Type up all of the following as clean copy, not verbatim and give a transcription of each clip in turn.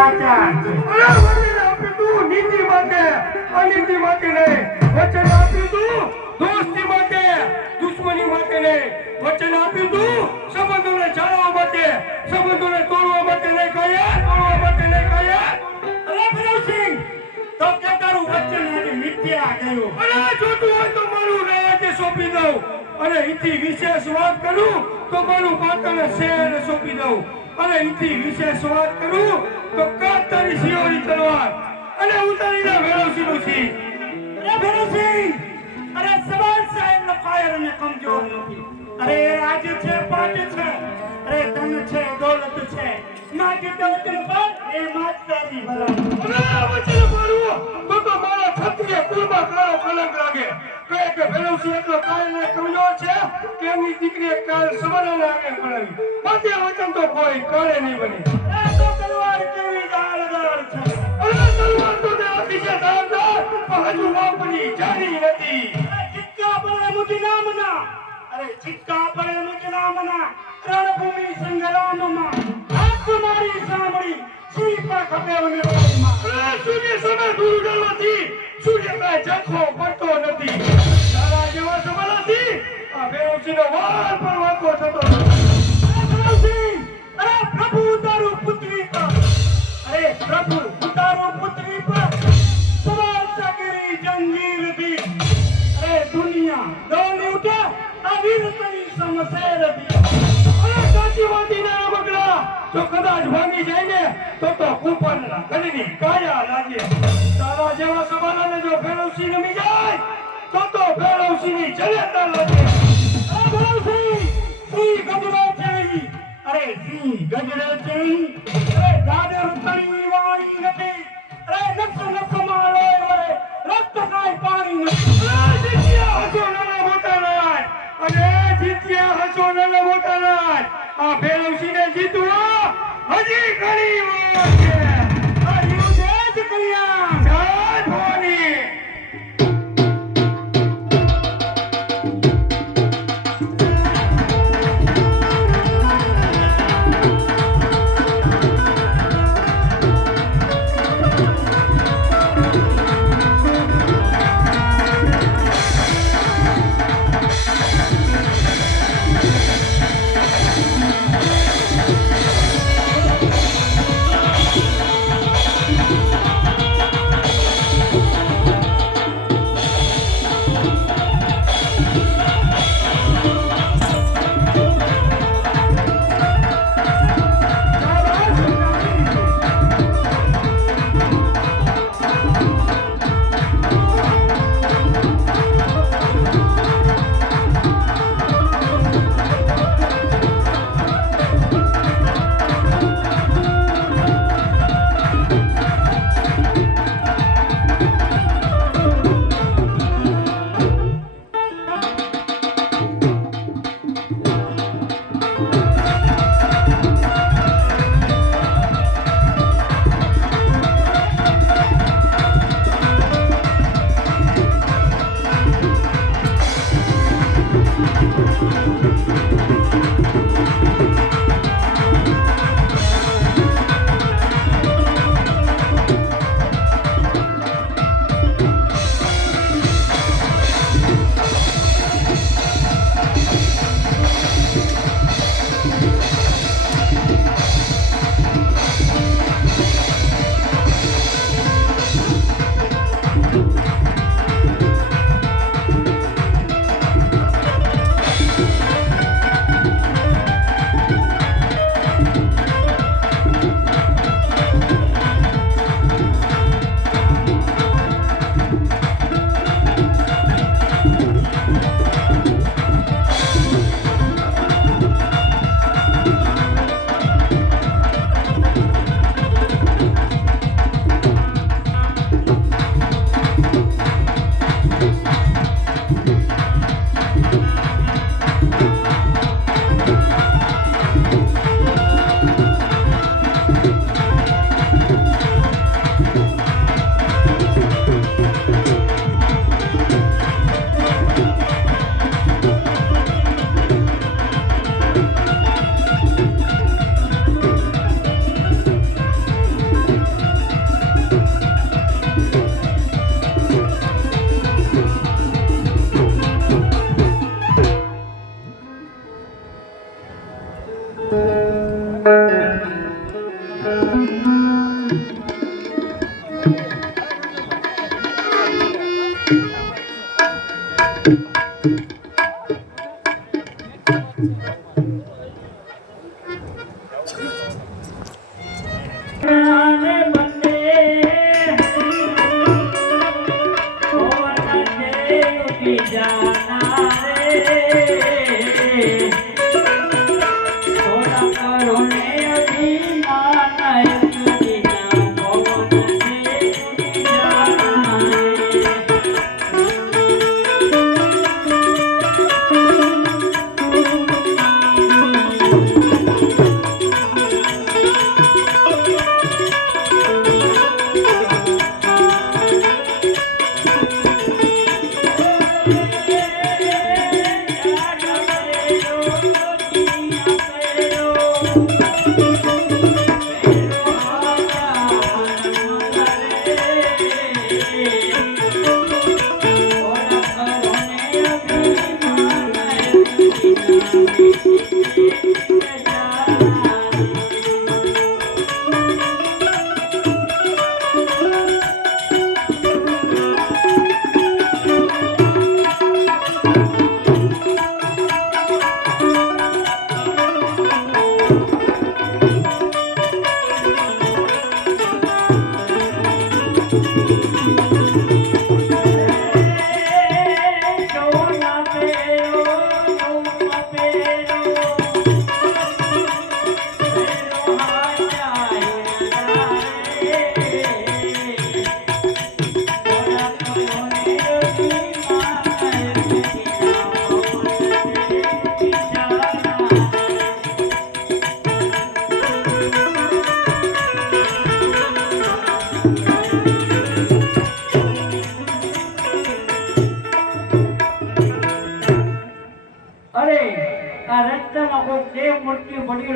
લાચાર છે. અરે વચન આપ્યું તું નીતિ માટે, અનીતિ માટે નહીં. વચન આપ્યું તું દોસ્તી માટે, દુશ્મની માટે નહીં. વચન આપ્યું તું સંબંધોને જાળવવા માટે, સંબંધોને તોડવા માટે નહીં. કયા તોડવા માટે નહીં. કયા અરે ભીમસિંહ, તો કે તારું વચન આજે મિથ્યા ગયું. અરે જોતું હોય તો મારું રાજ્ય સોંપી દઉં, અને એથી વિશેષ વાત કરું તો મારું પાટણ શહેર સોંપી દઉં, અને એથી વિશેષ વાત કરું તો કાતરી સિયોરી તલવાર અને ઉતારીને વેરવસીનું સિંહ. અરે ભીમસિંહ, અરે સવાલ સાહેબ નો કાયર અને કમજોર નથી. અરે રાજ છે, પાટ છે, અરે ધન છે, દોલત છે, માગે વચન પર એ માતાજી ભલા. અરે વચન મારું તો મારા ક્ષત્રિય કુળમાં કાળો કલંક લાગે. કહે કે વેરવસી એટલો કાયર અને કમજોર છે કે એમની દીકરીએ કાલ સવારને આગળ પડાવી. માટે વચન તો કોઈ કરે નહીં બની. અરે તો તલવાર કેવી ધારદાર છે. અરે તલવાર તો તે અતિશય ધારદાર, પણ હજુ વાપરી જાણી નથી. અરે ચિક્કા પડે મુજ નામના, અરે ચિક્કા પડે મુજ નામના, રણભૂમિ સંગ્રામમાં હાથ મારી સાંભળી સિંહ પર ખપે મને વાડીમાં. અરે સૂર્ય સામે દૂર ગળવાથી સૂર્ય કાંઈ ઝાંખો પડતો નથી. તારા જેવા સવાલાથી આ વેરવસીનો વાર પણ વાંકો થતો નથી. અરે ભીમસિંહ, અરે પ્રભુ ઉતારું પૃથ્વી પર, અરે પ્રભુ ઉતારું પૃથ્વી પર, સવાલ સાગરી જંજીરથી, અરે દુનિયા દોડી ઉઠે આ વીરતની સમશેરથી. અરે સાચીવાદી ના બગડા જો કદાચ ભાંગી જાય ને તો કુંપરના ઘરની કાયા લાગે. તારા જેવા સવાલાને જો વેરવસી નમી જાય તો વેરવસીની જલેતા લાગે. અરે ભીમસિંહ, સિંહ ગજરે છે, અરે સિંહ ગજરે છે, અરે ગાજર તળી વાળી નથી, અરે નક્ષ નક્ષમાં લોહી વહે, રક્ત કાંઈ પાણી નથી. અરે જીત્યા હસો નાના મોટા રાજ, અને જીત્યા હસો નાના મોટા રાજ. આ વેરવસીને જીતવા હજી ઘણી વાર છે. આ યુદ્ધ જ કર્યા. જય ભવાની.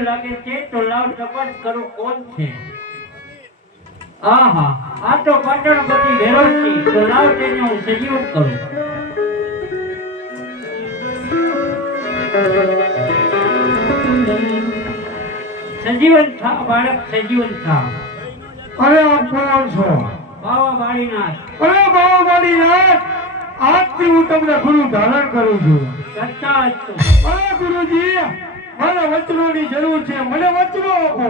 લાગે છે તો લાવ તપાસ કરું કોણ છે. આહા, આ તો પાટણ બધી ઘેરો છે તો લાવ તેને હું સજીવન કરું. સજીવન થા બાળક, સજીવન થા. અરે આપ કોણ છો? બાવા વાળીનાથ. અરે બાવા વાળીનાથ, આજથી હું તમને ગુરુ ધારણ કરું છું. કરતા હતો. અરે ગુરુજી, મને વચનોની જરૂર છે, મને વચનો આપો.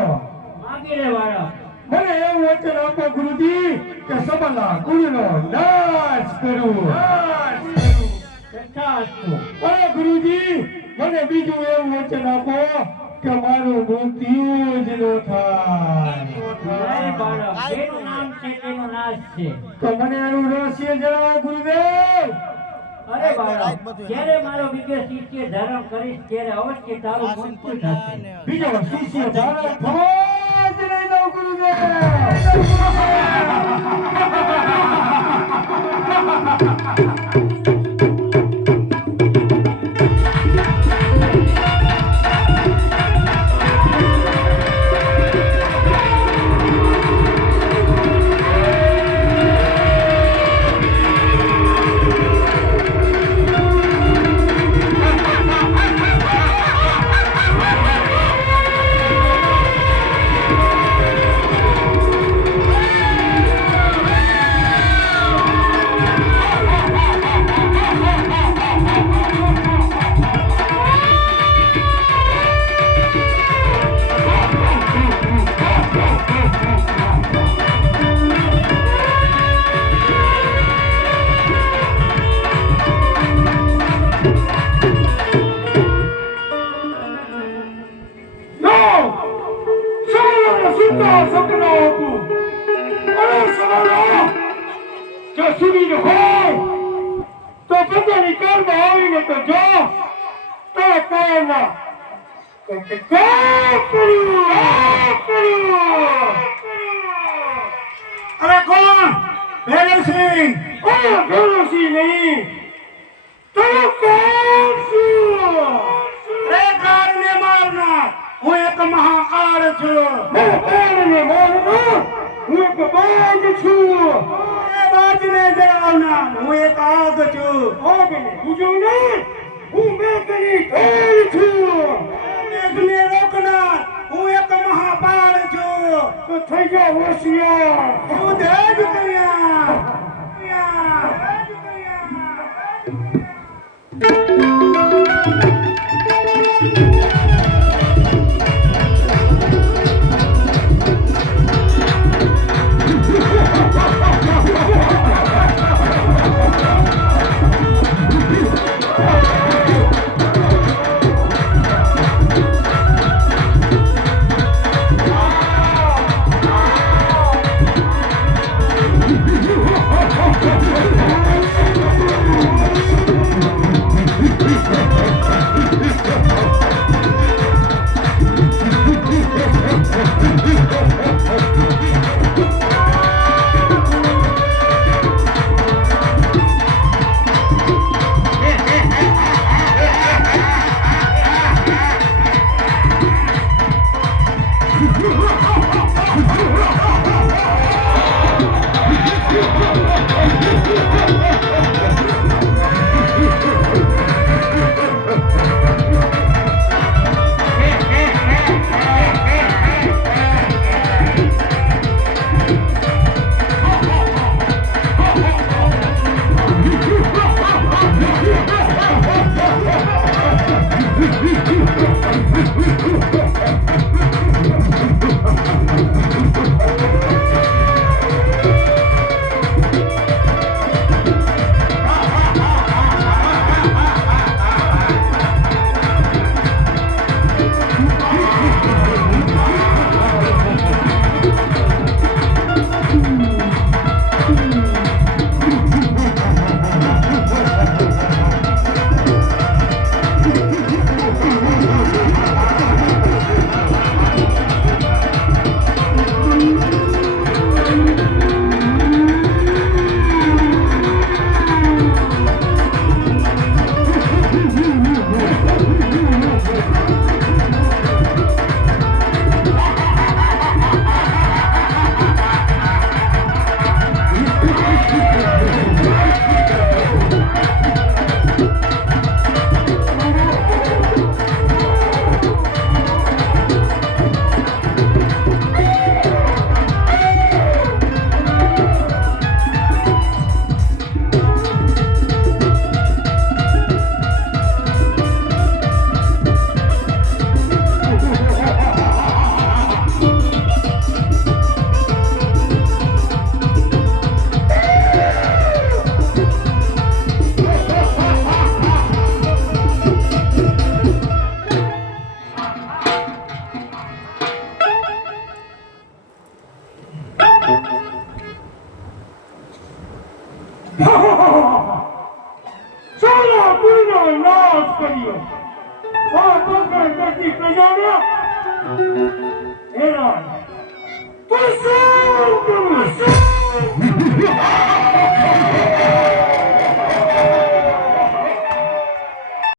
માગી લે વાળા. મને એવું વચન આપો ગુરુજી કે સબલા ગુરુનો નાશ કરું. કરતા હતો. અરે ગુરુજી, મને બીજું એવું વચન આપો કે મારું મૃત્યુ જ ન થાય. અરે બાળક, જેનું નામ છે તેનો નાશ છે. તો મને એનું રહસ્ય જણાવો ગુરુદેવ. અરે બાળક, જ્યારે મારો બીજો શિષ્ય ધારણ કરીશ ત્યારે અવશ્ય તારું મૃત્યુ થશે. બીજો શિષ્ય ધારણ થવો જ નહીં દઉં ગુરુદેવ. અરે કોણ? ભેરવસિંહ. ભેરવસિંહ નહીં, તમે કોણ છો? અરે કાળને મારનાર, હું એક મહાકાળ છું. કાળને મારનાર, હું એક બાજ છું. એ બાજને જણાવનાર, હું એક આગ છું. આગને બીજો નહીં, હું મેઘની ઢોલ છું. મેઘને રોકનાર, હું એક મહાપાળ છું. તો થઈ જાવ હોશિયાર. હું દેજ કર્યા સાલા કુળનો નાશ કર્યો. આ પકડ કરતી પ્રજાને